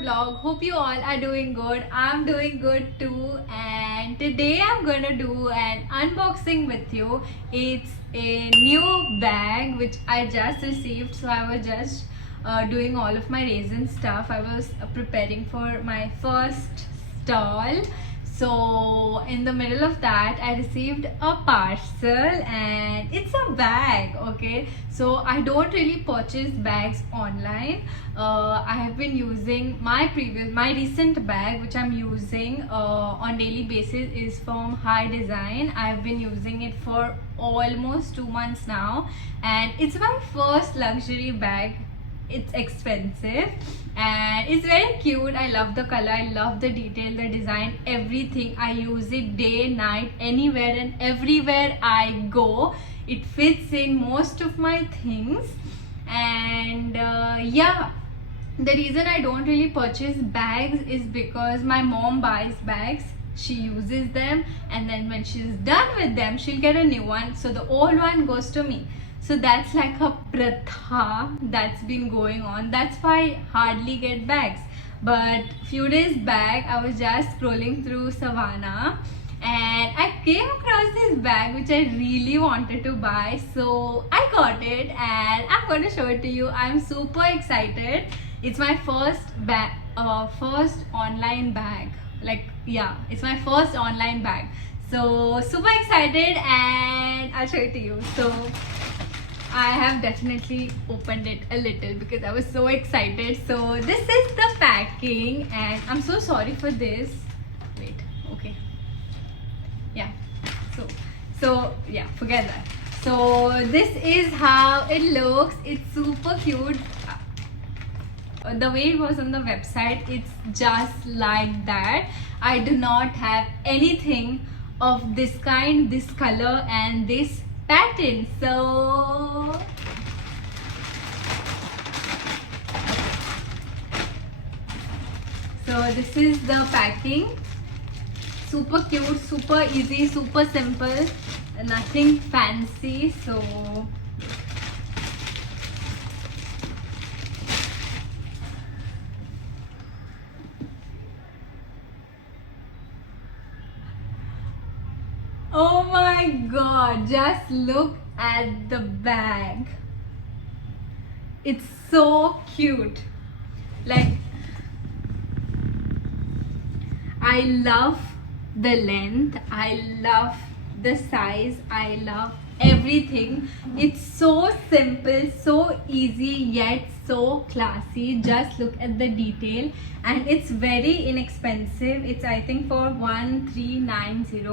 vlog. Hope you all are doing good. I'm doing good too, and today I'm gonna do an unboxing with you. It's a new bag which I just received, so I was just doing all of my raisin stuff. I was preparing for my first stall. So in the middle of that I received a parcel and it's a bag. Okay, so I don't really purchase bags online. I have been using my recent bag which I'm using on daily basis is from High Design. I've been using it for almost 2 months now, and it's my first luxury bag. It's expensive and it's very cute. I love the color, I love the detail, the design, everything. I use it day, night, anywhere and everywhere I go. It fits in most of my things. And yeah, the reason I don't really purchase bags is because my mom buys bags, she uses them, and then when she's done with them she'll get a new one, so the old one goes to me. So that's like a pratha that's been going on. That's why I hardly get bags. But few days back I was just scrolling through Savannah and I came across this bag which I really wanted to buy. So I got it and I'm going to show it to you. I'm super excited. It's my first online bag. Like, yeah, it's my first online bag. So super excited and I'll show it to you. So I have definitely opened it a little because I was so excited. So this is the packing and I'm so sorry for this. Wait, okay. Yeah. So yeah, forget that. So this is how it looks. It's super cute. The way it was on the website, it's just like that. I do not have anything of this kind, this color and this pattern. So this is the packing. Super cute, super easy, super simple, nothing fancy. So oh my god, just look at the bag. It's so cute. Like, I love the length, I love the size, I love everything. It's so simple, so easy, yet so classy. Just look at the detail, and it's very inexpensive. It's, I think, for 1390.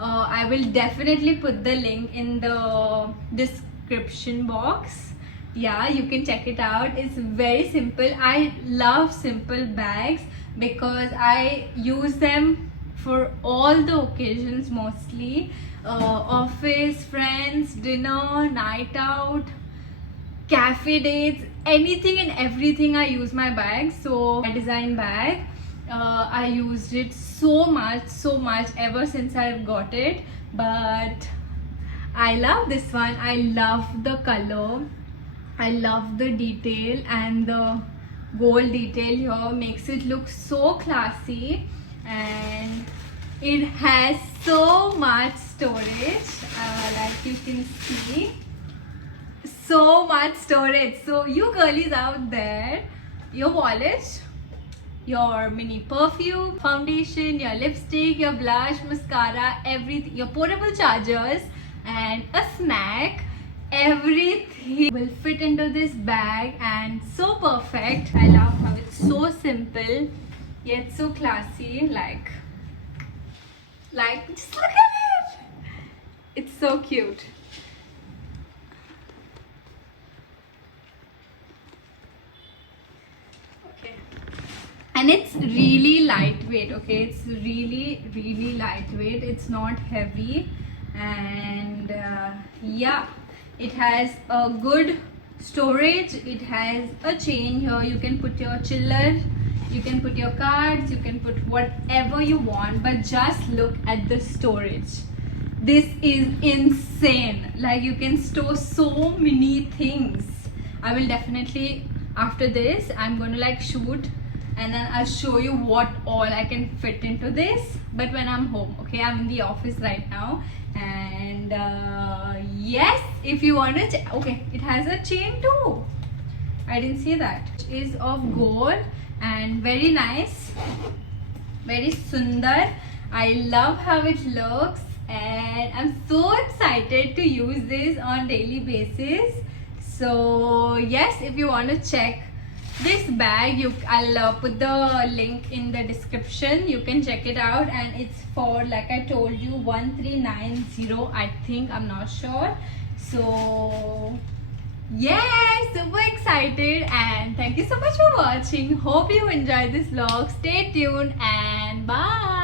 I will definitely put the link in the description box. Yeah, you can check it out. It's very simple. I love simple bags because I use them for all the occasions, mostly office, friends, dinner, night out, cafe dates, anything and everything. I use my bag. So my design bag, I used it so much ever since I've got it. But I love this one. I love the color, I love the detail, and the gold detail here makes it look so classy. And it has so much storage, like you can see, so much storage. So you girlies out there, your wallet, your mini perfume, foundation, your lipstick, your blush, mascara, everything, your portable chargers and a snack, everything will fit into this bag, and so perfect. I love how it's so simple yet so classy. Like just look at it. It's so cute. Okay, and it's really lightweight. Okay, it's really lightweight. It's not heavy, and yeah, it has a good storage. It has a chain here. You can put your chiller, you can put your cards, you can put whatever you want. But just look at the storage. This is insane. Like, you can store so many things. I will definitely, after this, I'm going to like shoot and then I'll show you what all I can fit into this, but when I'm home. Okay, I'm in the office right now, and yes, if you want to okay, it has a chain too. I didn't see that. It is of gold and very nice, very sundar. I love how it looks, and I'm so excited to use this on daily basis. So yes, if you want to check this bag, I'll put the link in the description. You can check it out, and it's for, like I told you, 1390, I think. I'm not sure. So yes, super excited, and thank you so much for watching. Hope you enjoyed this vlog. Stay tuned and bye.